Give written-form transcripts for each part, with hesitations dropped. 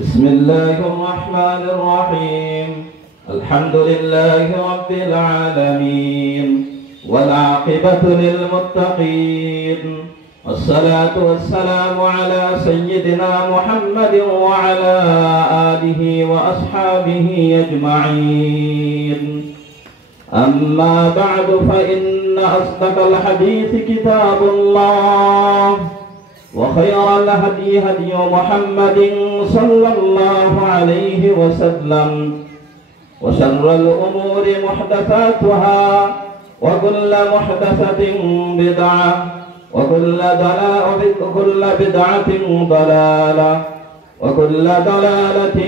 بسم الله الرحمن الرحيم. الحمد لله رب العالمين والعاقبة للمتقين، والصلاة والسلام على سيدنا محمد وعلى آله وأصحابه أجمعين. أما بعد، فإن أصدق الحديث كتاب الله، وخير الهدي هدي محمد صلى الله عليه وسلم، وشر الأمور محدثاتها، وكل محدثة بدعة، وكل بدعة ضلالة، وكل ضلالة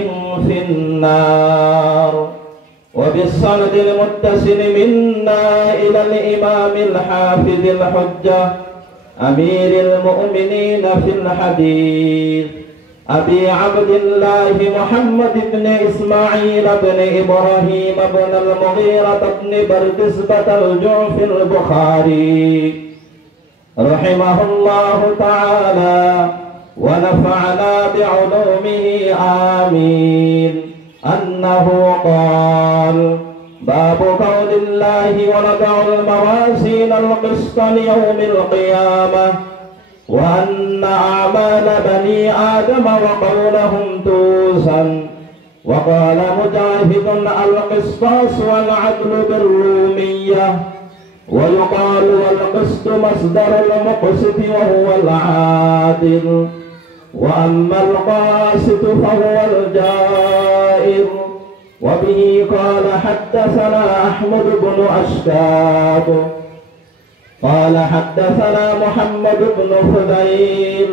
في النار. وبالسند المتصل منا إلى الإمام الحافظ الحجة أمير المؤمنين في الحديث أبي عبد الله محمد بن إسماعيل بن إبراهيم بن المغيرة بن بردزبة الجعفي البخاري رحمه الله تعالى ونفعنا بعلومه آمين، أنه قال: باب قول الله: ونضع الموازين القسط ليوم القيامة وأن أعمال بني آدم وقولهم توزن. وقال مجاهد: القسطاس والعدل بالرومية، ويقال والقسط مصدر المقسط وهو العادل، وأما القاسط فهو الجائر. وبه قال حدثنا أحمد بن أشتاب قال حدثنا محمد بن فضيل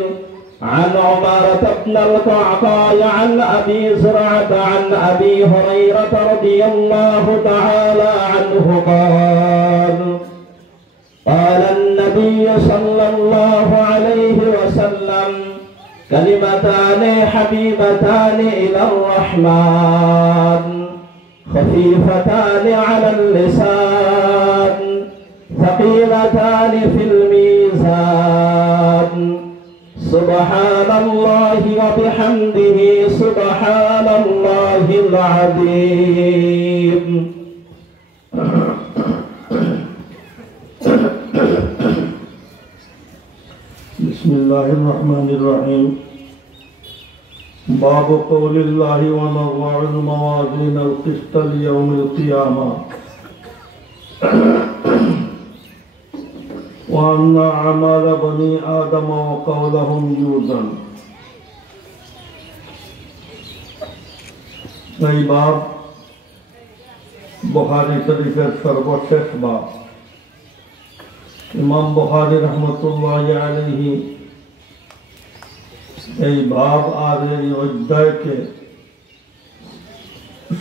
عن عمارة بن القعقاع عن أبي زرعة عن أبي هريرة رضي الله تعالى عنه قال: قال النبي صلى الله عليه وسلم: كلمتان حبيبتان إلى الرحمن، خفيفتان على اللسان، ثقيلتان في الميزان، سبحان الله وبحمده سبحان الله العظيم. بسم الله الرحمن الرحيم. باب قول الله: ونضع الموازين القسط ليوم القيامة وأن أعمال بني آدم وقولهم يوزن। এই বাব বুখারী শরীফের সর্বশেষ বাব। ইমাম বুখারী রহমতুল্লাহি আলাইহি এই বাব আর এই অধ্যায়কে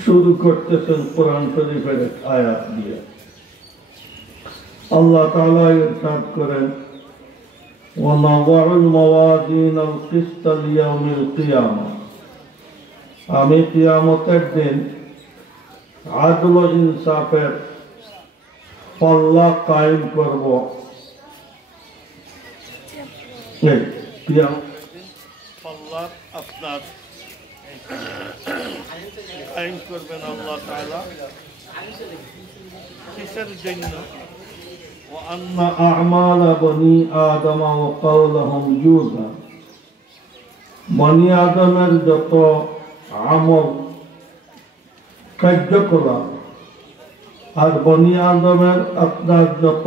শুরু করতেছেন কোরআন শরীফের এক আয়াত দিয়ে। আল্লাহ তাআলা ইরশাদ করেন: ওয়ানাযাউল মাওয়াজিনাল কিসতা লিয়াউমিল কিয়ামা, আমি কিয়ামতের দিন আদল ও ইনসাফের পাল্লা কায়েম করব। পাল্লা আপনার কায়েম করবেন আল্লাহ তাআলা কিসের জন্য? وأن أعمال بني آدم وقولهم يوزن, বনি আদমের যত আমল কার্যকলাপ আর বনি আদমের আপনার যত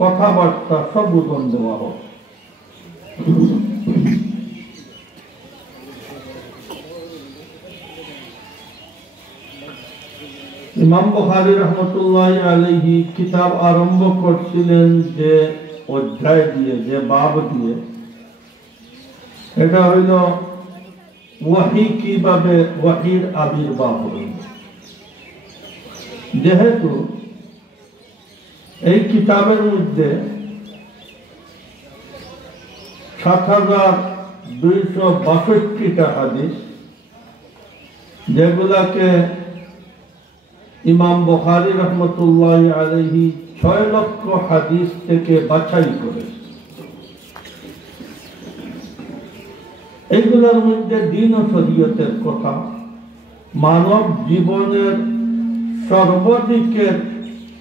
কথাবার্তা সব ওজন দেওয়া হবে। ইমাম বুখারী রহমতুল্লাহি আলাইহি কিতাব আরম্ভ করছিলেন যে অধ্যায় দিয়ে, যে বাব দিয়ে, এটা হইল ওয়াহী কিভাবে ওয়াহীর আবির্ভাব হইল। যেহেতু এই কিতাবের মধ্যে ৭,২৬২টা হাদিস, যেগুলাকে ইমাম বুখারী রহমতুল্লাহি আলাইহি ৬ লক্ষ হাদিস থেকে বাছাই করেছে। এইগুলোর মধ্যে দ্বীন ও শরীয়তের কথা, মানব জীবনের সর্বদিকের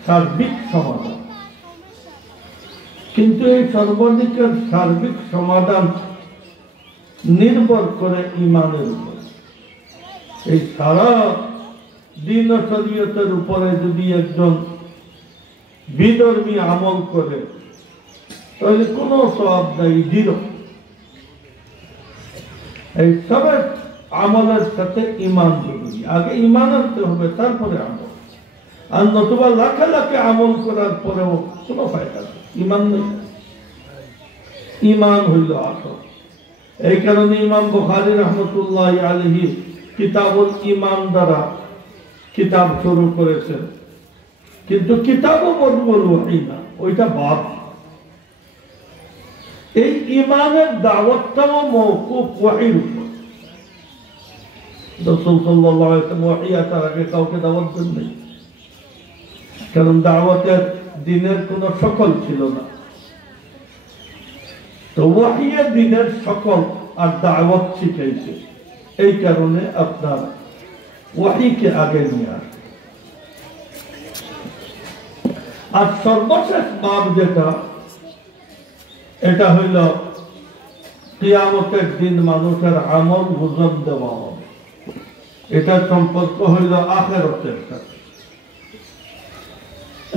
সার্বিক সমাধান। কিন্তু এই সর্বদিকের সার্বিক সমাধান নির্ভর করে ঈমানের উপর। এই সারা দ্বীন ও শরীয়তের উপরে যদি একজন বিধর্মী আমল করে তাহলে কোনো সওয়াব নাই, জিরো। এই সবের আমলের সাথে ঈমান জরুরি। আগে ঈমান আনতে হবে, তারপরে আমল। আর নতুবা লাখে লাখে আমল করার পরেও কোনো ফায়দা নেই, ঈমান নেই। ঈমান হইল আসল। এই কারণে ইমাম বুখারী রাহমাতুল্লাহ আলাইহি কিতাবুল ঈমান দ্বারা কিতাব শুরু করেছেন, কিন্তু কিতাবও বড় ওয়াহি না, ওইটা বাদ। এই ঈমানের দাওয়াতটাও মওকুফ ওয়াহির উপর। রাসূল সাল্লাল্লাহু আলাইহি ওয়াসাল্লাম ওয়াহি আসার আগে কাউকে দাওয়াত দেন নাই, কারণ দাওয়াতের দিনের কোনো সকল ছিল না। তো ওয়াহিয়ে দিনের সকল আর দাওয়াত শিখাইছে। এই কারণে আপনার ওয়াহিকে আগে নিয়ে আসে। আর সর্বশেষ বাব যেটা, এটা হইল কিয়ামতের দিন মানুষের আমল ওজন দেওয়া হবে। এটার সম্পর্ক হইল আখিরাতের সাথে।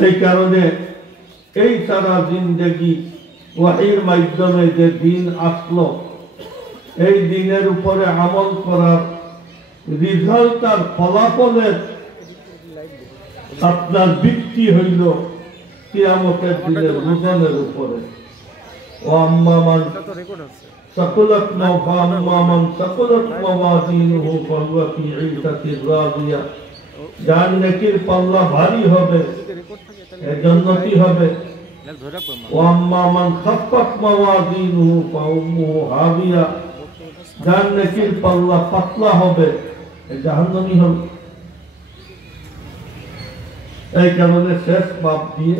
এই কারণে এই সারা জিন্দেগি ওয়াহির মাধ্যমে যে দিন আসলো, এই দিনের উপরে আমল করার রিজাল্ট আর ফলাফলের আপনার ভিত্তি হইল কিয়ামতের দিনের ওজনের উপরে। وأما من ثقلت موازينه فهو في عيشة راضية। যার নেকির পাল্লা ভারী হবে, জান্নাতি হবে। وأما من خفت موازينه فأمه هاوية। যার নেকির পাল্লা পাতলা হবে, জাহান্নামী হবে। এই কারণে শেষ বাব দিয়ে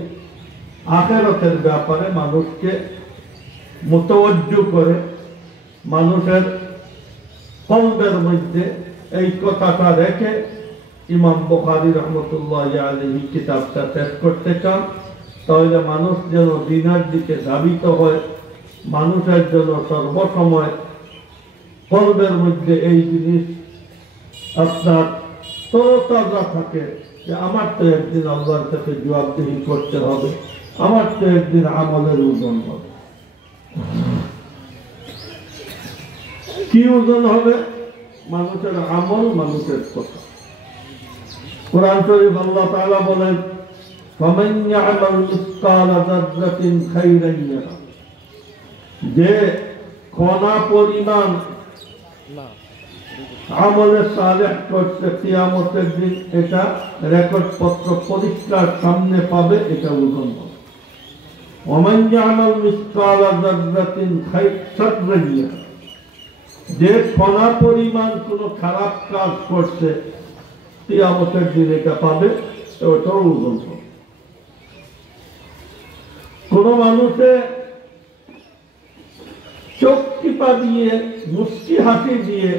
আখিরাতের ব্যাপারে মানুষকে মুতাওয়াজ্জু করে, মানুষের কলবের মধ্যে এই কথাটা রেখে ইমাম বুখারী রাহমাতুল্লাহ আলাইহি কিতাবটা শেষ করতে চান। তাহলে মানুষ যেন দিনের দিকে ধাবিত হয়, মানুষের জন্য সর্বসময় কলবের মধ্যে এই জিনিস আপনার তরতাজা থাকে যে আমার তো একদিন আল্লাহর কাছে জবাবদিহি করতে হবে, আমার তো একদিন আমলের ওজন হবে। কি ওজন হবে? মানুষের আমল, মানুষের কথা। কুরআন শরীফ আল্লাহ তাআলা বলেন, ফামান ইয়া'মাল মিসকালা যাররাতিন খাইরান ইয়ারা। যে কণা পরিমাণ আমলে সালেহ করছে, কিয়ামতের দিন এটা রেকর্ড পত্র পরিষ্কার সামনে পাবে, এটা ওজন হবে। ওমান ইয়া'মাল মিসকালা যাররাতিন শাররান ইয়ারা। যে কণা পরিমাণ কোনো খারাপ কাজ করছে, কিয়ামতের দিন এটা পাবে, ওটাও ওজন হবে। কোন মানুষে চোখ টিপা দিয়ে, মুস্কি হাসি দিয়ে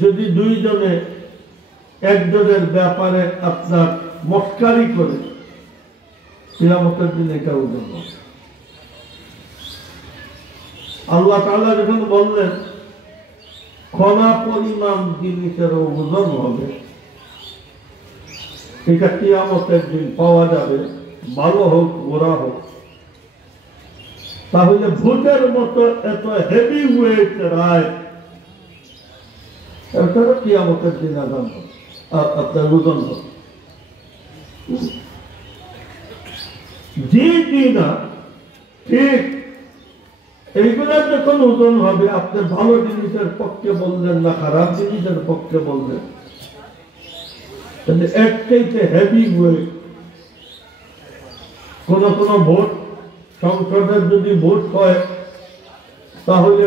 যদি দুইজনে একজনের ব্যাপারে আপনার মস্কারি করে, কিয়ামতের দিন এটা ওজন হবে। আল্লাহ তাআলা যখন বললেন কণা পরিমাণ জিনিসের ওজন হবে, এটা কিয়ামতের দিন পাওয়া যাবে, ভালো হোক গোড়া হোক। তাহলে ভূতের মতো এত হেভি ওয়েট রায়, এটারও কিয়ামতের দিন আজান হবে, আপনার ওজন হবে। জি না, ঠিক এইগুলার যখন ওজন হবে, আপনি ভালো জিনিসের পক্ষে বললেন না খারাপ জিনিসের পক্ষে বললেন, তাহলে এর চাইতে হেভি ওয়েট। কোন কোন ভোট, সংসদের যদি ভোট হয়, তাহলে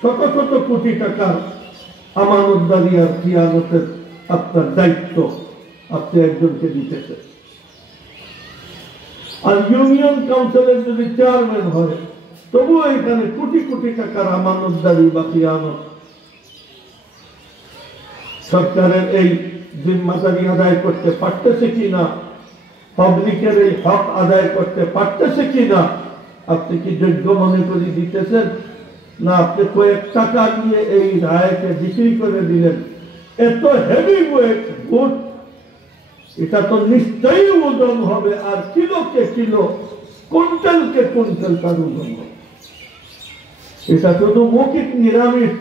শত শত কোটি টাকার আমানতদারি আর কিয়ামতের আপনার দায়িত্ব আপনি একজনকে দিতেছেন। আর ইউনিয়ন কাউন্সিলের যদি চেয়ারম্যান হয়, তবুও এখানে কোটি কোটি টাকার আমানতদারি বা খিয়ানত সরকারের এই জিম্মাদারি আদায় করতে পারতেছে কিনা, পাবলিকের এই হক আদায় করতে পারতেছে কিনা, আপনি কি যোগ্য মনে করে দিতেছেন, না আপনি কয়েক টাকা নিয়ে এই রায়কে বিক্রি করে দিলেন? এত হেভি ওয়েট ভোট, এটা তো নিশ্চয়ই ওজন হবে, আর কিলোকে কিলো, কুইন্টালকে কুইন্টাল তার ওজন হবে। এটা শুধু মৌখিক নিরামিষ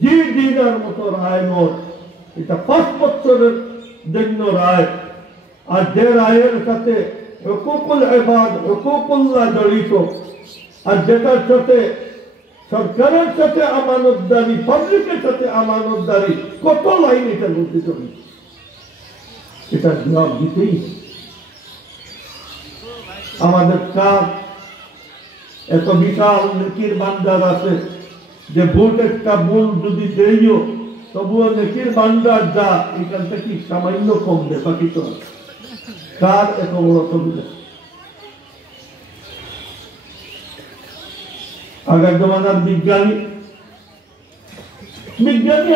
জি দিনার মতো রায় নয়, এটা 5 বছরের জন্য রায়। আর যে রায়ের সাথে হুকুকুল ইবাদ, হুকুকুল্লাহ জড়িত, আর যেটার সাথে সরকারের সাথে আমানতদারি, পাবলিকের সাথে আমানতদারি, কত লাইন এটা বলতে চলে, এটা জবাব দিতেই। আমাদের কাজ এত বিশাল নেকির ভান্ডার আছে যে ভোট একটা ভুল যদি দেইও তবুও নেকির ভান্ডার যা, এখান থেকে সামান্য কমবে, বাকি তো কার এত বড় কমবে। আগের জমানার বিজ্ঞানী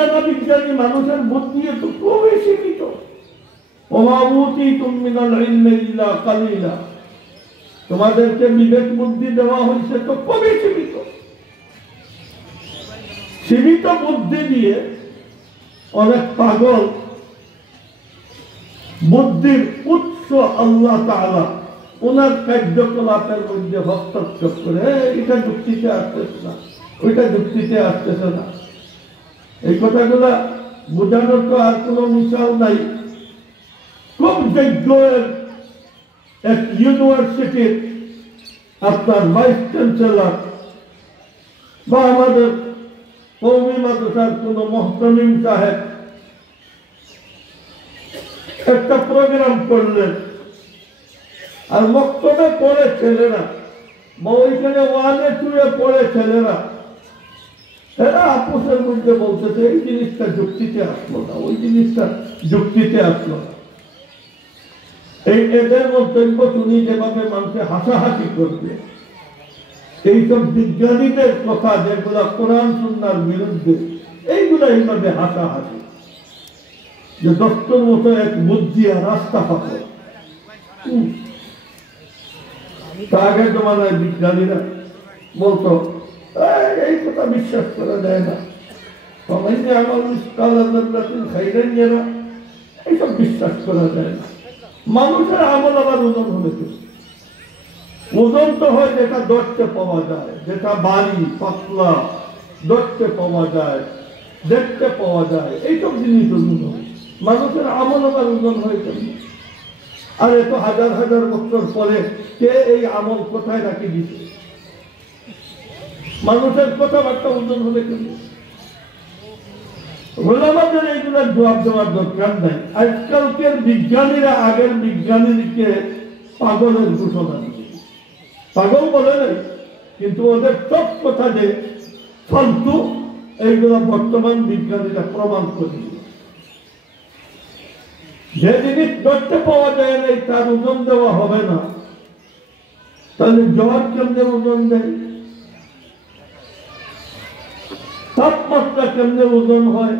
আনা বিজ্ঞানী মানুষের বুদ্ধি তো খুবই সীমিত। তোমাদেরকে বিবেক বুদ্ধি দেওয়া হয়েছে তো খুবই সীমিত। সীমিত বুদ্ধি দিয়ে অনেক পাগল বুদ্ধির উৎস আল্লাহ তাআলা ওনার কার্যকলাপের মধ্যে হস্তক্ষেপ করে, এটা যুক্তিতে আসতেছে না, ওইটা যুক্তিতে আসতেছে না। এই কথাগুলা বোঝানোর তো আর কোনো মিশাল নাই। খুব যোগ্য এক ইউনিভার্সিটির আপনার ভাইস চ্যান্সেলর বা আমাদের কওমি মাদ্রাসার কোন মুহতামিম সাহেব একটা প্রোগ্রাম করলেন, আর মক্তবে পড়ে ছেলেরা বা ওইখানে 1-2 পড়ে ছেলেরা, এরা আপোষের মধ্যে বলতেছে এই জিনিসটা যুক্তিতে আসলো না, ওই জিনিসটা যুক্তিতে আসলো না। এই এদের বক্তব্য শুনি যেভাবে মানুষে হাসাহাসি করবে, এইসব বিজ্ঞানীদের কথা যেগুলা কোরআন সুন্নাহর বিরুদ্ধে, এইগুলা এইভাবে হাসাহাসি, যে দস্তর মতো এক বুদ্ধি আর রাস্তা পাবে। আগের জমানায় বিজ্ঞানীরা বলতো এই কথা বিশ্বাস করা যায় না, এইসব বিশ্বাস করা যায় না। মানুষের আমল আবার ওজন হবে, ওজন তো হয় যেটা ধরতে পাওয়া যায়, যেটা বাড়ি পাতলা ধরতে পাওয়া যায়, দেখতে পাওয়া যায়, এইসব জিনিস ওজন হয়। মানুষের আমল আবার ওজন হয়ে যাবে। আর এত হাজার হাজার বছর পরে কে এই আমল কোথায় রাখি দিতে? মানুষের কথাবার্তা ওজন হবে কেন? ওলামাদের এইগুলোর জবাব দেওয়ার দরকার নাই। আজকালকের বিজ্ঞানীরা আগের বিজ্ঞানীকে পাগলের ঘোষণা দিচ্ছে, পাগল বলে নাই, কিন্তু ওদের সব কথা যে ফালতু, এইগুলো বর্তমান বিজ্ঞানীরা প্রমাণ করে। যে জিনিস ধরতে পাওয়া যায় না তার ওজন দেওয়া হবে না, তাহলে জ্বর কেমনে ওজন দেয়? তাপমাত্রা কেমনে ওজন হয়?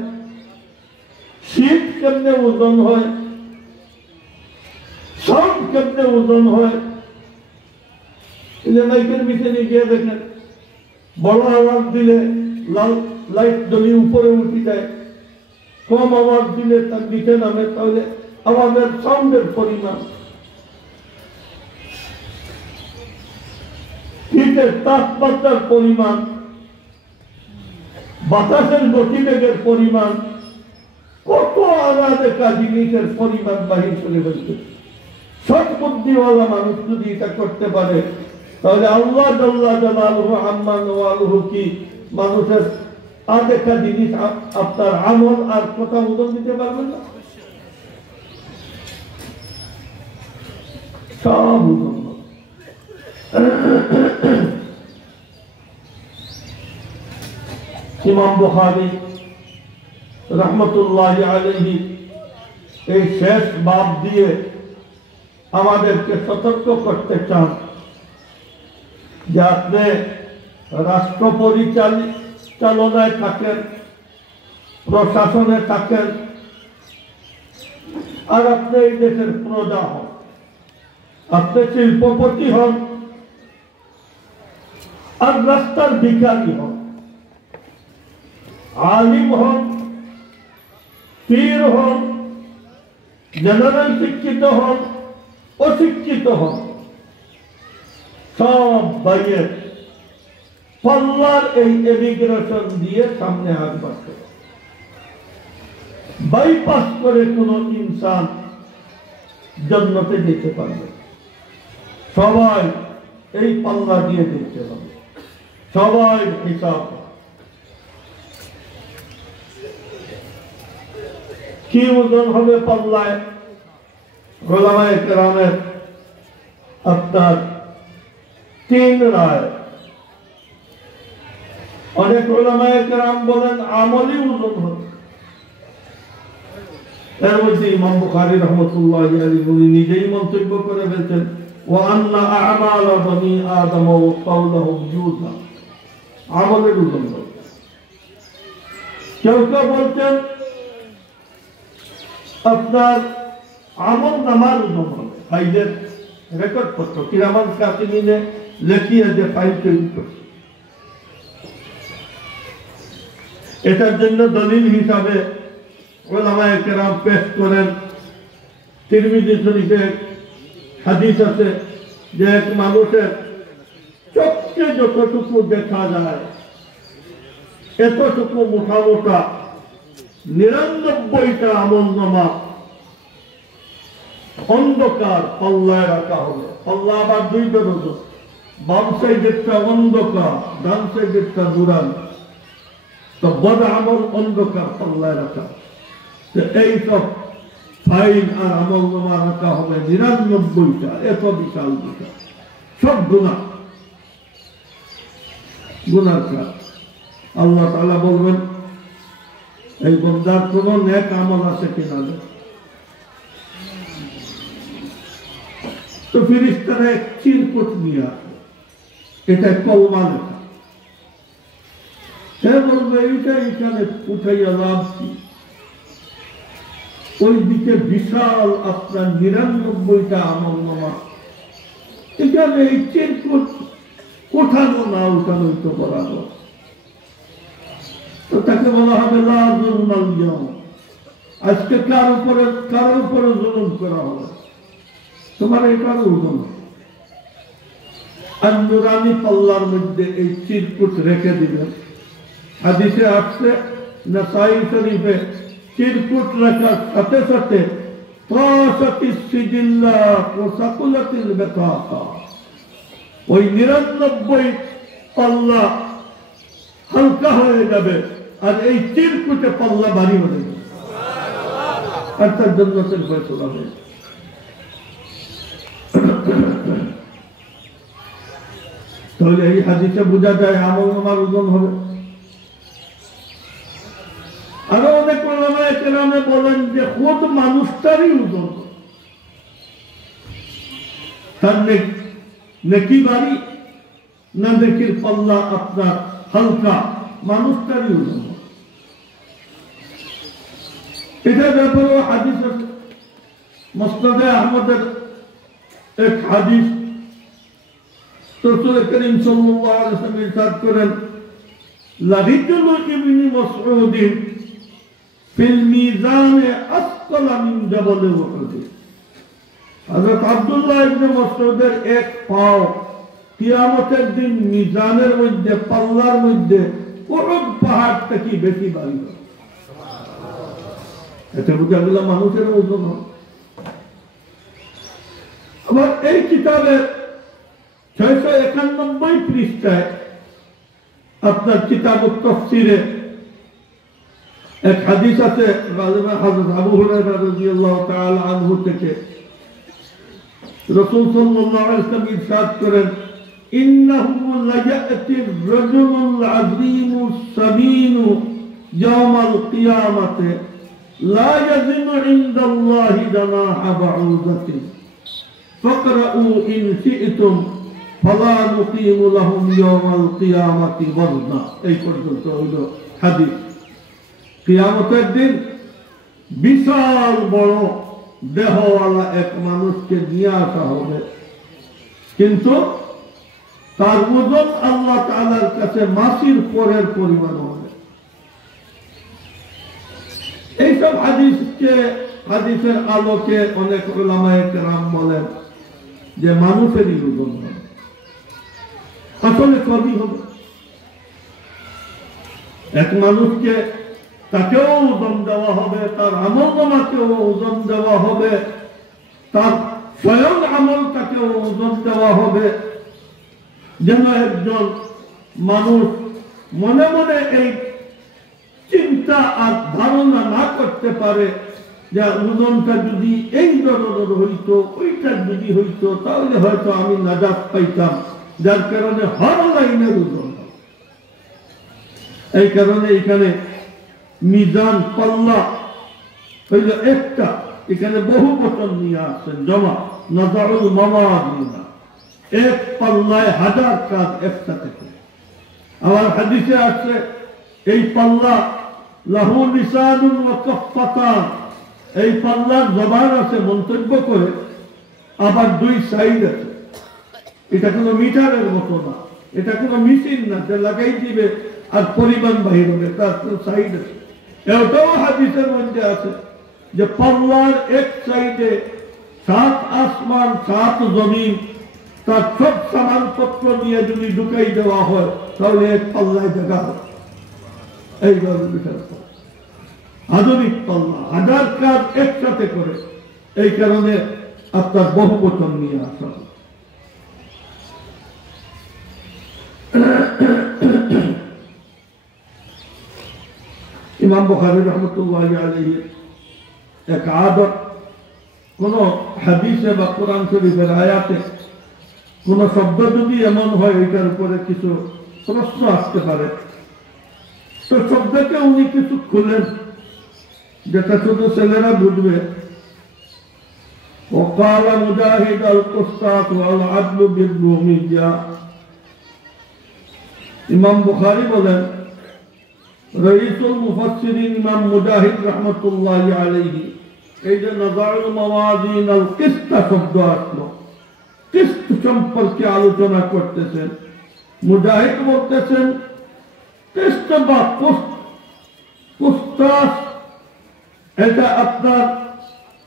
শীত কেমনে ওজন হয়? সাউন্ড কেমনে ওজন হয়? মাইকের পিছনে গিয়ে দেখেন, বড় আওয়াজ দিলে লাল লাইট জ্বলি উপরে উঠে যায়, কম আওয়াজ দিলে তার নিচে নামে, তাহলে আমাদের সাউন্ডের পরিমাণ, শীতের তাপমাত্রার পরিমাণ, বাতাসের গতিবেগের পরিমাণ, কত আলাদা জিনিসের পরিমাণ বাহির চলে ফেলছে। সৎ বুদ্ধিওয়ালা মানুষ যদি এটা করতে পারে, তাহলে আল্লাহ জাল্লা জালালুহু আম্মা নওয়ালুহু কি মানুষের আদেখা জিনিস আপনার আমল আর কথা ওজন দিতে পারবেন না? সব ওজন। ইমাম বুখারী রাহমাতুল্লাহি আলাইহি এই শেষ বাব দিয়ে আমাদেরকে সতর্ক করতে চান যে আপনি রাষ্ট্র পরিচালনায় থাকেন, প্রশাসনে থাকেন, আর আপনি এই দেশের প্রজা হন, আপনি শিল্পপতি হন আর রাস্তার ভিখারি হন, আলিম হন, পীর হন, জেনারেল শিক্ষিত হন, অশিক্ষিত হন, সব বাইয়ের পাল্লার এই এমিগ্রেশন দিয়ে সামনে আসবে। বাইপাস করে কোন ইনসান জান্নাতে যেতে পারবে? সবাই এই পাল্লা দিয়ে দেখতে হবে, সবাই হিসাব। কি ওজন হবে পাল্লায়? উলামায়ে কেরামের আপনার 3 রায়। অনেক উলামায়ে কেরাম বলেন আমলি ওজন হবে। এর মধ্যে ইমাম বুখারী রাহমাতুল্লাহি আলাইহি উনি নিজেই মন্তব্য করে বলেছেন, ওয়া আন্না আ'মালা বনি আদম ওয়া কাওলুহুম ইউযা, আমলের ওজন হবে। কেউ কেউ বলছেন আপনার আমল নামার ওজন হবে, ফাইলের রেকর্ড পত্র কিরামান কাতিবিনে লেখিয়ে যে ফাইল তৈরি করছে। এটার জন্য দলিল হিসাবে উলামায়ে কেরাম পেশ করেন, তিরমিজি শরীফে হাদিস আছে যে এক মানুষের চোখে যতটুকু দেখা যায় এতটুকু মোটা মোটা 99টা আমলনামা অন্ধকার পাল্লায় রাখা হবে। পাল্লা আবার 2 ধরনের, বাম সাইডেরটা অন্ধকার, ডান সাইডেরটা দুরান। তো বড় আমল অন্ধকার পাল্লায় রাখা, এই সব ফাইল আর আমলনামা রাখা হবে 99টা। এত বিশাল বিশাল সব গুনার কাজ। আল্লাহ তাআলা বলবেন এই বান্দার কোন নেক আমল আছে কিনা। তো ফেরেশতারা এক চিরকুট নিয়ে আসবে, এটা কলমা লেখা। সে বলবে এইটা এখানে উঠাইয়া লাভ কি? ওই দিকে বিশাল আপনার 99টা আমলনামা, এখানে এই চিরকুট কোঠানো না উঠানো তো বরাবর। তো তাকে বলা হবে আজকে কার উপরে জুলুম করা হবে, তোমার এটার ওজন। আর নুরানি পাল্লার মধ্যে এই চিরকুট রেখে দিবেন। হাদিসে আসছে নাসাই শরীফে, চিরকুট রাখার সাথে সাথে ওই 99 পাল্লা হালকা হয়ে যাবে আর এই চিরকুটে পাল্লা ভারী হয়ে যাবে, আর তার জান্নাতের ফয়সালা হবে। তাহলে এই হাদিসে বোঝা যায় আমলনামার ওজন হবে। আরো অনেক উলামায়ে কেরামে বলেন যে খুদ মানুষটারই ওজন, তার নেকি ভারী না নেকির পাল্লা আপনার হালকা, মানুষটারই ওজন। এটা ব্যাপারে হাদিস আছে। মুসনাদে আহমদের এক হাদিস, রাসূল করিম সাল্লাল্লাহু আলাইহি ওয়াসাল্লাম ইরশাদ করেন, লাহিজুল ইবনে মাসউদ ফিল মিজানে আসকালা মিন জাবাল উহুদ। হযরত আব্দুল্লাহ ইবনে মাসউদের এক পাও কিয়ামতের দিন মিজানের মধ্যে, পাল্লার মধ্যে উহুদ পাহাড় থেকে বেশি ভারী হবে। এটা বুঝা গেল মানুষের ওজন। আবার এই কিতাবে 691 পৃষ্ঠায় আপনার কিতাব তাফসীরে এক হাদিস আছে হযরত আবু হুরায়রা রাদিয়াল্লাহু তাআলা আনহু থেকে। রাসূল সাল্লাল্লাহু আলাইহি ওয়াসাল্লাম ইরশাদ করেন, ইন্নাহু লায়াতি আর-রাজুলুল আযীমুস সামিনু ইয়াওমাল কিয়ামাতি লা ইয়াজিনু ইনদাল্লাহি জানাহা বাউদাতিন ফাকরাউ ইন শি'তুম ফালা নুকিমু লাহুম ইয়াওমাল কিয়ামাতি ওয়াজনা। এই পর্যন্ত হইল হাদিস। কিয়ামতের দিন বিশাল বড় দেহওয়ালা এক মানুষকে নিয়ে আসা হবে, কিন্তু তার ওজন আল্লাহ তাআলার কাছে মাসির পরের পরিমাণ হবে। এইসব হাদিসের আলোকে অনেক উলামায়ে কেরাম বলেন যে মানুষেরই ওজন হবে, আসলে সবই হবে। এক মানুষকে তাকেও ওজন দেওয়া হবে, তার আমলনামাকেও ওজন দেওয়া হবে, তার স্বয়ং আমলটাকেও ওজন দেওয়া হবে, যেন একজন মানুষ মনে মনে এই চিন্তা আর ধারণা না করতে পারে যে ওজনটা যদি এই ধরনের হইতো, ওইটা যদি হইতো, তাহলে হয়তো আমি নাজাত পাইতাম। যার কারণে হর লাইনের ওজন। এই কারণে এখানে মিজান পাল্লা হইল একটা, এখানে বহু বচন নিয়ে আসছেন, জমা নাজারুল মাওয়াজিনা, এক পাল্লায় হাজার কাজ একসাথে করে। আমার হাদিসে আছে এই পাল্লা লাহু লিসানুন ওয়া কাফফাতান, এই পাল্লার জবান আছে মন্তব্য করে, আবার দুই সাইড আছে। এটা কোনো মিটারের মতো না, এটা কোনো মেশিন না যে লাগাই দিবে আর পরিমাণ বাহির হবে, তার কোনো সাইড আছে। এটাও হাদিসের মধ্যে আছে যে পাল্লার এক সাইডে 7 আসমান 7 জমিন, তার সব সামানপত্র নিয়ে যদি ঢুকাই দেওয়া হয় তাহলে এক পাল্লায় জায়গা হয়। এইভাবে বিচার করে আধুনিক পাল্লা হাজার কাজ একসাথে করে। এই কারণে আপনার বহু বচন নিয়ে আসা হয়। ইমাম বুখারী রাহমাতুল্লাহি আলাইহি এক আদত, কোন হাদিসে বা কোরআন শরীফের আয়াতে কোন শব্দ যদি এমন হয় এটার উপরে কিছু প্রশ্ন আসতে পারে, তো শব্দকে উনি কিছু খুলেন যেটা শুধু ছেলেরা বুঝবে। وقال مجاهد القسطاس والعدل بالرومية। ইমাম বুখারী বলেন রাইসুল মুফাসসিরিন ইমাম মুজাহিদ রাহমাতুল্লাহি আলাইহি এই যে নাজারুল মাওয়াজিন আল কিসত শব্দ আসলো, কিসত সম্পর্কে আলোচনা করতেছেন। মুজাহিদ বলতেছেন কিসত বা কুস্তাস, এটা আপনার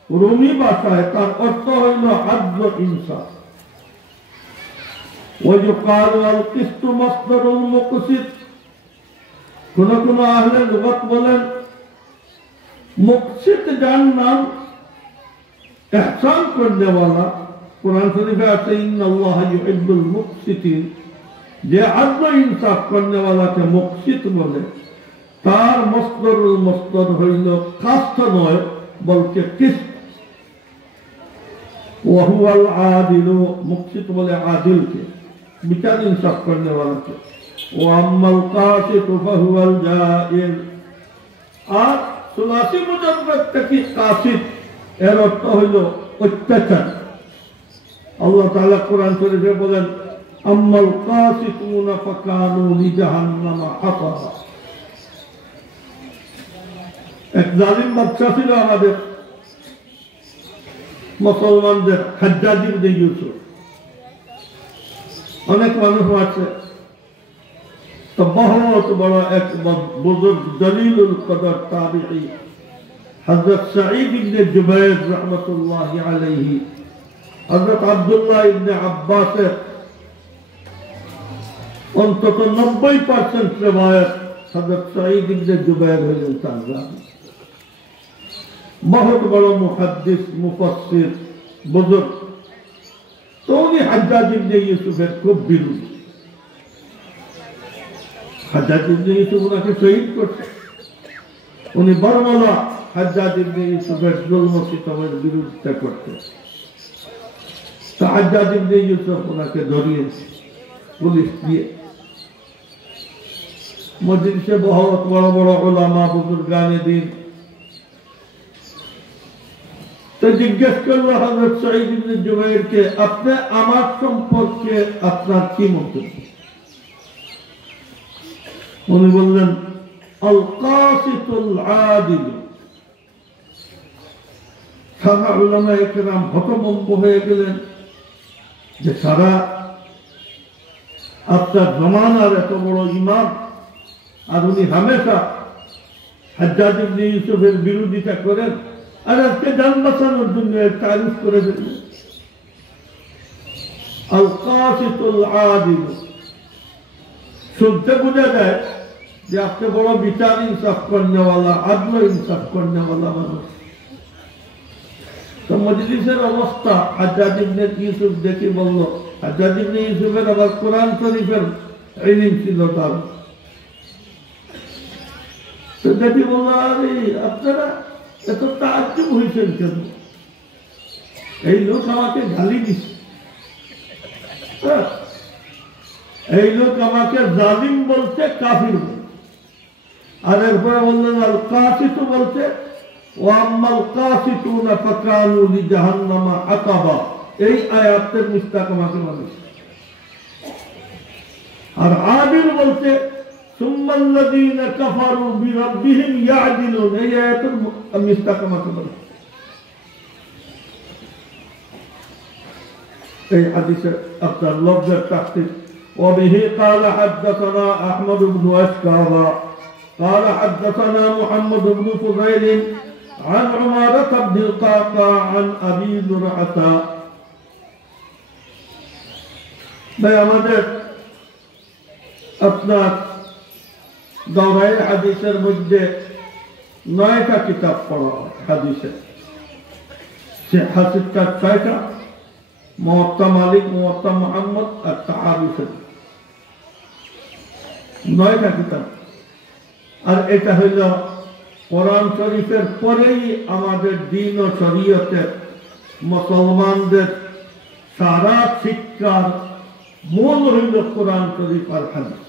রুমি ভাষায় তার অর্থ হইল আদল ইনসাফ। ويقال القسط مصدر المقسط। কোন কোন আহলে লুগাত বলেন মুকসিত যার নাম ইহসান করনে ওয়ালা। কুরআন শরীফে আছে ইন্নাল্লাহা ইউহিব্বুল মুকসিতিন, যে আদল ইনসাফ করনে ওয়ালাকে মুকসিত বলে। তার মসদর হইল কাস্ত নয় বলকে কিসত। ওয়া হুয়াল আদিলু, মুকসিত বলে আদিলকে, বিচার ইনসাফ করনে ওয়ালাকে। ওয়াম্মাল কাসিতু ফাহুয়াল জাইর। আর সুলাসি মুজাররাদ থেকে কাসিত এর অর্থ হইল অত্যাচার। আল্লাহ তাআলা কোরআন শরীফে বলেন আম্মাল কাসিতুনা ফাকানু লিজাহান্নামা হাতাবা। এক জালিম বাদশা ছিল আমাদের মুসলমানদের, হাজ্জাজ ইবনে ইউসুফ। অনেক মানুষ আছে, তো বহুত বড় এক বুজুর্গ জলিলুল কদর তাবিঈ হযরত সাঈদ ইবনে জুবাইর রাহমাতুল্লাহি আলাইহি, হযরত আব্দুল্লাহ ইবনে আব্বাসের অন্তত 90% রিওয়ায়াত হযরত সাঈদ ইবনে জুবাইর হলেন তার রাবী। बहुत बड़ा मुहद्दिस मुफस्सिर बुजुर्ग। तो उन्हें हज्जाज इब्ने यूसुफের খুব বিরোধী। हज्जाज इब्ने यूसुफ उनके शहीद করছে। উনি বরমালা हज्जाज इब्ने यूसुफের जुल्म सितমের বিরোধিতা করতেন। তো हज्जाज इब्ने यूसुफ উনাকে ধরিয়েছে পুলিশ দিয়ে। মজলিসে बहुत বড় বড় উলামা বুজুর্গানে দিন তো জিজ্ঞেস করলো হযরত সাঈদ ইবনে জুবাইরকে, আপনি আমার সম্পর্কে আপনার কি মন্তব্য? উনি বললেন, আল কাসিতুল আদিল। সারা উলামায়ে কেরাম হতভম্ব হয়ে গেলেন যে সারা আপনার জমানার এত বড় ইমাম, আর উনি হামেশা হাজ্জাজ ইবনে ইউসুফের বিরোধিতা করেন, আর আজকে জান বাঁচানোর জন্য তারিফ করে দিলেন। আল কাসিতুল আদিল শুনতে বোঝা যায় যে আপনি বড় বিচার ইনসাফ করনেওয়ালা, আদল ইনসাফ করনেওয়ালা মানুষ। তো মজলিসের অবস্থা হাজ্জাজ ইবনে ইউসুফ দেখে বলল, হাজ্জাজ ইবনে ইউসুফের আবার কোরআন শরীফের ইলম ছিল তার। তো দেখি বলল, আরে আপনারা এত তাজ্জুব হয়েছেন কেন? এই লোক আমাকে গালি দিচ্ছে, এই লোক আমাকে জালিম বলছে, কাফির বলছে। আর এরপরে বললেন আল কাসিতু বলছে, ওয়া আম্মাল কাসিতুনা ফাকানু লিজাহান্নামা আকাবা। এই আয়াতের মিস্তাক আমাকে বলে। আর আদিল বলছে সুম্মাল্লাযীনা কাফারু বিরাব্বিহিম ইয়াদিলুন। এই আয়াতের মিস্তাক আমাকে বলে। এই হাদিসে আপনার লফজের তাফসীর وبه قال حدثنا أحمد بن أشكر قال حدثنا محمد بن فضيل عن عمارة بن القعقاع عن أبي زرعة আমাদের আপনার দৌরাই হাদিসের মধ্যে 9টা কিতাব পড়া হয় হাদিসে। সে হাদিসটা 6টা, মুওয়াত্তা মালিক, মুওয়াত্তা মুহাম্মদ আর তাহারিফ, 9টা কিতাব। আর এটা হইল কোরআন শরীফের পরেই আমাদের দ্বীন ও শরীয়তের মুসলমানদের সারা শিক্ষার মূল হইল কোরআন শরীফ আর হাদিস।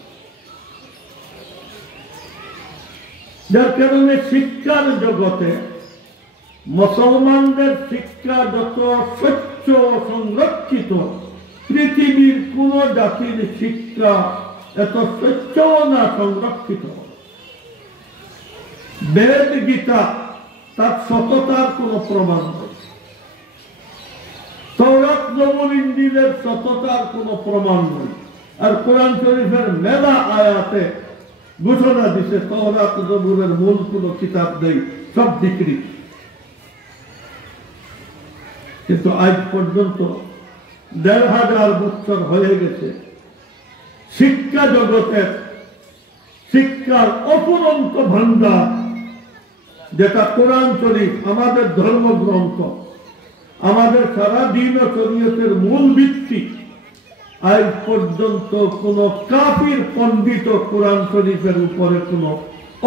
যার কারণে শিক্ষার জগতে মুসলমানদের শিক্ষা যত স্বচ্ছ সংরক্ষিত, পৃথিবীর কোন জাতির শিক্ষা এত স্বচ্ছ না সংরক্ষিত। বেদ গীতা তার সততার কোন প্রমাণ নেই, তওরাত জবুর ইনজিলের সততার কোন প্রমাণ নেই। আর কোরআন শরীফের মেলা আয়াতে ঘোষণা দিছে তওরাত জবুরের মূল কোন কিতাব নেই, সব বিক্রি। কিন্তু আজ পর্যন্ত ১৫০০ বছর হয়ে গেছে, শিক্ষা জগতের শিক্ষার অপুরন্ত ভান্ডার যেটা কোরআন শরীফ, আমাদের ধর্মগ্রন্থ, আমাদের সারা দ্বীন ও শরীয়তের মূল ভিত্তি, আজ পর্যন্ত কোন কাফির পণ্ডিত কোরআন শরীফের উপরে কোন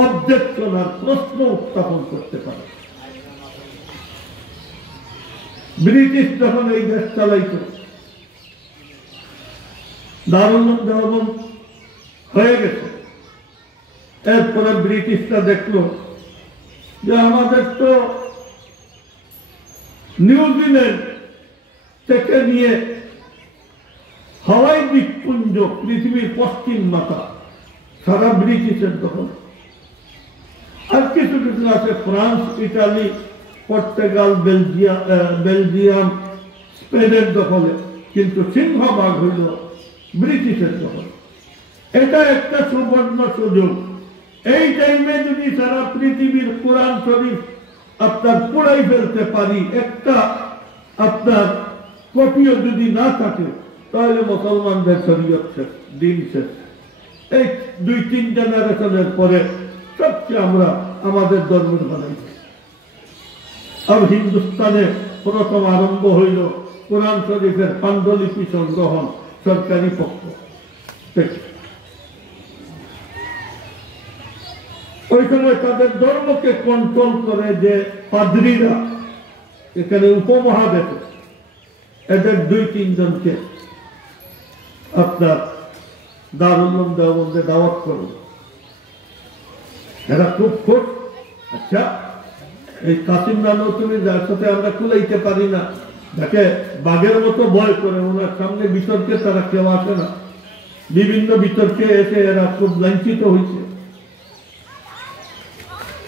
অবজেকশন আর প্রশ্ন উত্থাপন করতে পারে। ব্রিটিশ যখন এই দেশ চালাইত, দারুল উলুম দেওবন্দ হয়ে গেছে, এরপরে ব্রিটিশরা দেখলো যে আমাদের তো নিউজিল্যান্ড থেকে নিয়ে হাওয়াই দ্বীপপুঞ্জ পৃথিবীর পশ্চিম মাথা সারা ব্রিটিশের দখল। আর কিছু কিছু আছে ফ্রান্স, ইটালি, পর্তুগাল, বেলজিয়াম, স্পেনের দখলে, কিন্তু সিংহভাগ হইল ব্রিটিশের দখল। এটা একটা সুবর্ণ সুযোগ। এই টাইমে যদি সারা পৃথিবীর কোরআন শরীফ আপনার পুরাই ফেলতে পারি, একটা আপনার কপিও যদি না থাকে, তাহলে মুসলমানদের শরীয়ত শেষ, দিন শেষ। এই 2-3 জেনারেশনের পরে সবচেয়ে আমরা আমাদের ধর্মের বানাইছি। আর হিন্দুস্তানে প্রথম আরম্ভ হইল কোরআন শরীফের পাণ্ডুলিপি সংগ্রহণ সরকারি পক্ষ থেকে। ওই সময় তাদের ধর্মকে কন্ট্রোল করে যে পাদ্রীরা এখানে উপমহাদেশে, এদের 2-3 জনকে আপনার দারুল উলুম দেওবন্দে দাওয়াত করল। এরা খুব খুব আচ্ছা, এই কাসিম নানতুবি যার সাথে আমরা কুলাইতে পারি না, যাকে বাঘের মতো ভয় করে, ওনার সামনে বিতর্কে তারা কেউ আসে না, বিভিন্ন বিতর্কে এসে এরা খুব লাঞ্ছিত হয়েছে।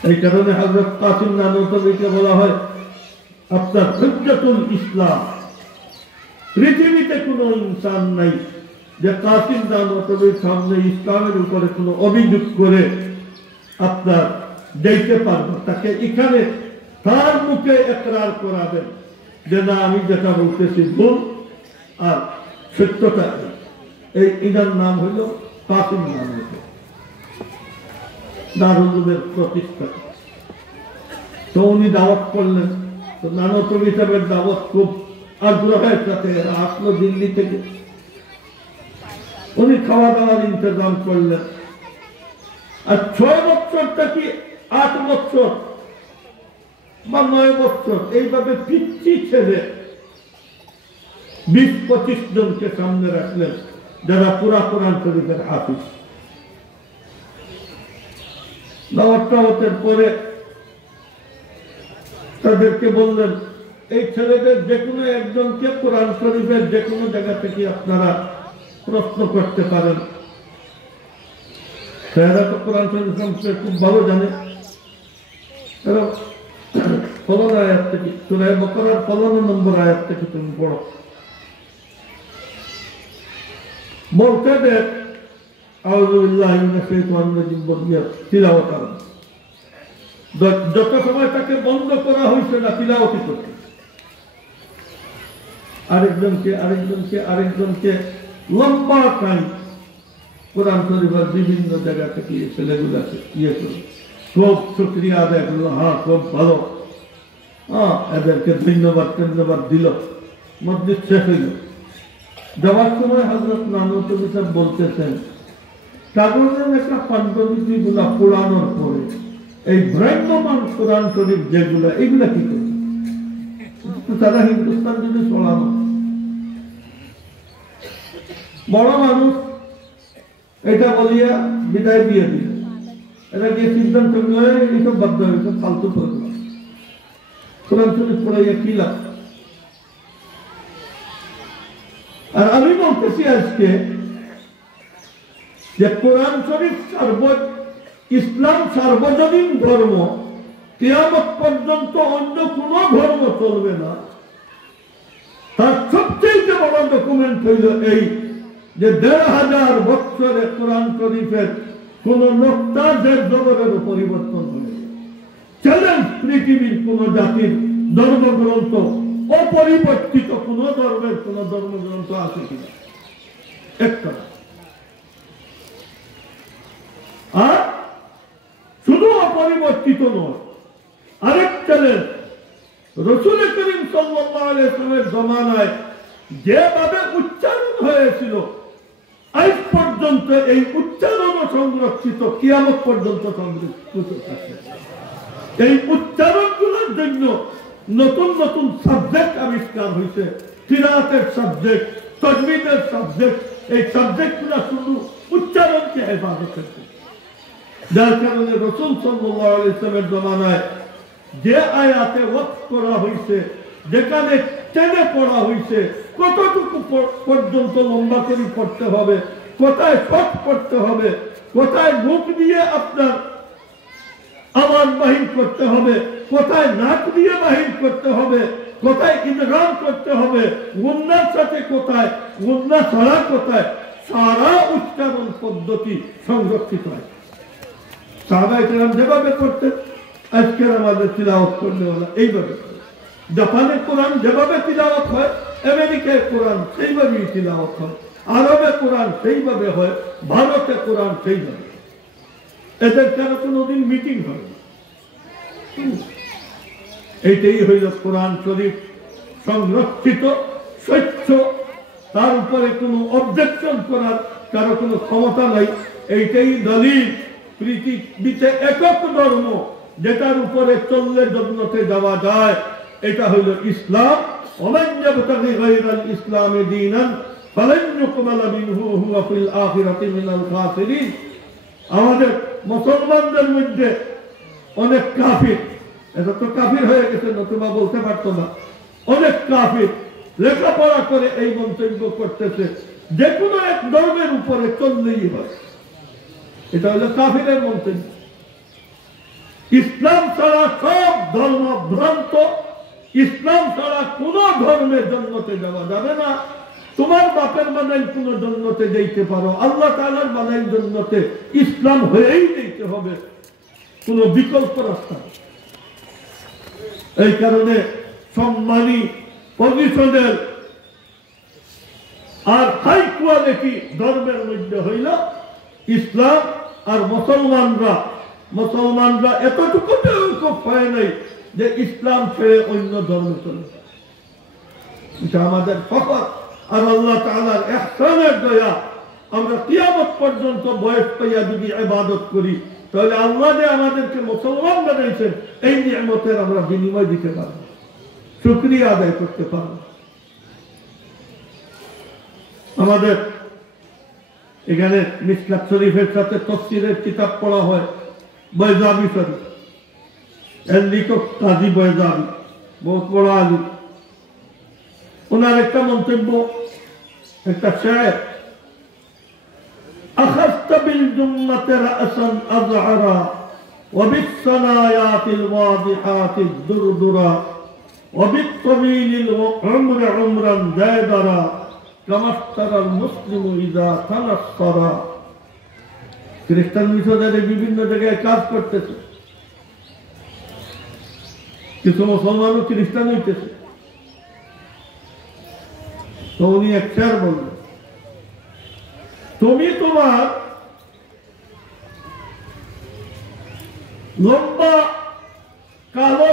এই কারণে হযরত কাসিম নানতুবিকে বলা হয় আপনার হুজ্জাতুল ইসলাম। পৃথিবীতে কোনো ইনসান নাই যে কাসিম নানতুবির সামনে ইসলামের উপরে কোনো অভিযোগ করে আপনার দেখতে পারবো, তাকে এখানে তার মুখে একরার করাবেন যে না আমি যেটা বলতেছি ভুল আর সত্যতা। এই ইনার নাম হইল কাসিম নানতুবি, দারুল উলুমের প্রতিষ্ঠাতা। তো উনি দাওয়াত করলেন, তো নানতুবি সাহেবের দাওয়াত খুব আগ্রহের সাথে আসলো দিল্লি থেকে। উনি খাওয়া দাওয়ার ইন্তজাম করলেন, আর 6 বছরটা কি 8 বছর বা 9 বছর এইভাবে পিচ্ছি ছেড়ে 20-25 জনকে সামনে রাখলেন যারা পুরা কোরআন শরীফের হাফিজ। দাওয়াতের পরে তাদেরকে বললেন এই ছেলেদের যে কোনো একজনকে কোরআন শরীফের যে কোনো জায়গা থেকে আপনারা প্রশ্ন করতে পারেন। তারা তো কোরআন শরীফ সম্পর্কে খুব ভালো জানে। তারা ফলানো আয়াত থেকে, সূরা বাকারার 55 নম্বর আয়াত থেকে তুমি পড়ো। বলতে দেখ আউযু বিল্লাহি মিনাশ শাইতানির রাজিম বলিয়া তিলাওয়াত করেন। যত সময় তাকে বন্ধ করা হয়েছে না তিলাওয়াত করতে, আরেকজনকে লম্বা টাইম কোরআন শরীফের বিভিন্ন জায়গা থেকে ছেলেগুলাকে ইয়ে করে খুব শুকরিয়া আদায় করলো। হ্যাঁ খুব ভালো, এদেরকে ধন্যবাদ দিল। মসজিদ শেষ হইল। যাওয়ার সময় হযরত নানতুবি সাহেব বলতেছেন কাগজের একটা পাণ্ডুলিপি গুলা পোড়ানোর পরে এই ভ্রাম্যমান কোরআন শরীফ যেগুলা এগুলা কি করে তারা হিন্দুস্তান যদি চলানো। বড় মানুষ এটা বলিয়া বিদায় দিয়ে দিল। এটা গিয়ে সিদ্ধান্ত এইসব বাধ্য হয়েছে ফালতু করে কোরআন শরীফ পড়াইয়া কি লাভ। আর আমি বলতেছি আজকে যে কোরআন শরীফ ইসলাম সার্বজনীন ধর্ম, কিয়ামত পর্যন্ত অন্য কোন ধর্ম চলবে না। তার সবচেয়ে বড় ডকুমেন্ট হইল এই যে ১৫০০ বছরে কোরআন শরীফের কোন নোক্তা জের জবরের পরিবর্তন হয়ে চ্যালেঞ্জ পৃথিবীর কোন জাতির ধর্মগ্রন্থ অপরিবর্তিত কোন ধর্মের কোন ধর্মগ্রন্থ আছে কিনা একটা। আর শুধু অপরিবর্তিত নয়, আরেক চ্যালেঞ্জ রাসূল করিম সাল্লাল্লাহু আলাইহি ওয়াসাল্লামের জমানায় যেভাবে উচ্চারণ হয়েছিল আজ পর্যন্ত এই উচ্চারণ সংরক্ষিত, কিয়ামত পর্যন্ত সংরক্ষিত থাকবে। এই উচ্চারণগুলোর জন্য নতুন নতুন সাবজেক্ট আবিষ্কার হয়েছে, কিরাতের সাবজেক্ট, তাজবিদের সাবজেক্ট। এই সাবজেক্টগুলো শুধু উচ্চারণকে হেফাজত করছে। যার কারণে রাসূল সাল্লাল্লাহু আলাইহি ওয়াসাল্লামের জমানায় যে আয়াতে ওয়াক্ফ করা হয়েছে, যেখানে টেনে পড়া হয়েছে, কতটুকু পর্যন্ত লম্বা করে পড়তে হবে, কোথায় শর্ট পড়তে হবে, কোথায় মুখ দিয়ে আপনার আওয়াজ বাহির করতে হবে, কোথায় নাক দিয়ে বাহির করতে হবে, কোথায় ইদগাম করতে হবে, গুন্নার সাথে কোথায়, গুন্না ছাড়া কোথায়, সারা উচ্চারণ পদ্ধতি সংরক্ষিত হয়। সাহাবায়ে কেরাম যেভাবে করতেন আজকের আমাদের তিলাওয়াত করলে ওরা এইভাবে করে। জাপানে কোরআন যেভাবে তিলাওয়াত হয়, আমেরিকায় কোরআন সেইভাবেই তিলাওয়াত হয়, আরবে কোরআন সেইভাবে হয়, ভারতে কোরআন সেইভাবে। এদের কেন কোনোদিন মিটিং হয় না। এইটাই হইল কোরআন শরীফ সংরক্ষিত, স্বচ্ছ, তার উপরে কোনো অবজেকশন করার কারো কোনো ক্ষমতা নাই। এইটাই দলিল পৃথিবীতে একক ধর্ম যেটার উপরে চললে জন্নতে যাওয়া যায়, এটা হইল ইসলাম। ওমান ইয়াবতাগি গায়রাল ইসলামি দীনান ফালান ইউকবালা মিনহু ওয়া হুয়া ফিল আখিরাতি মিনাল খাসিরিন। আমাদের মুসলমানদের মধ্যে অনেক কাফির, এটা তো কাফির হয়ে গেছে, নতুবা বলতে পারতো না। অনেক কাফির লেখাপড়া করে এই মন্তব্য করতেছে, যে কোনো এক ধর্মের উপরে চললেই হয়। এটা হলো কাফিরের মন্তব্য। ইসলাম ছাড়া সব ধর্ম ভ্রান্ত। ইসলাম ছাড়া কোন ধর্মের জন্মতে যাওয়া যাবে না। তোমার বাপের বানাই কোন জন্মতে যাইতে পারো, আল্লাহ তাআলার বানাই জন্মতে ইসলাম হয়েই যেতে হবে, কোন বিকল্প রাস্তা নেই। এই কারণে সম্মানী পজিশনের আর হাই কোয়ালিটি ধর্মের মধ্যে হইল ইসলাম। আর মুসলমানরা এতটুকু হয় নাই যে ইসলাম ছেড়ে অন্য ধর্মে চলে। এটা আমাদের ফখর। আর আল্লাহ তাআলার ইহসানের দয়া, আমরা কিয়ামত পর্যন্ত বয়স পাইয়া যদি ইবাদত করি, তাহলে আল্লাহ যে আমাদেরকে মুসলমান বানাইছেন এই নিয়ামতের আমরা বিনিময় দিতে পারব, শুকরিয়া আদায় করতে পারব। আমাদের এখানে মিশকাত শরীফের সাথে তাফসীরের কিতাব পড়া হয়, বয়জাবি শরীফ। এর লেখক কাজী বয়জাবি, বহুত বড় আলিম। ওনার একটা মন্তব্য, একটা শের, أخذت بالجمة رأسا أزعرا وبالثنايات الواضحات الدردرا وبالطويل العمر عمرا دادرا كما افترى المسلم إذا تنصرا। খ্রিস্টান মিশনারি বিভিন্ন জায়গায় কাজ করতেছে, কিছু মুসলমানও খ্রিস্টান হইতেছে। তো উনি এক শের বললেন, তুমি তোমার লম্বা কালো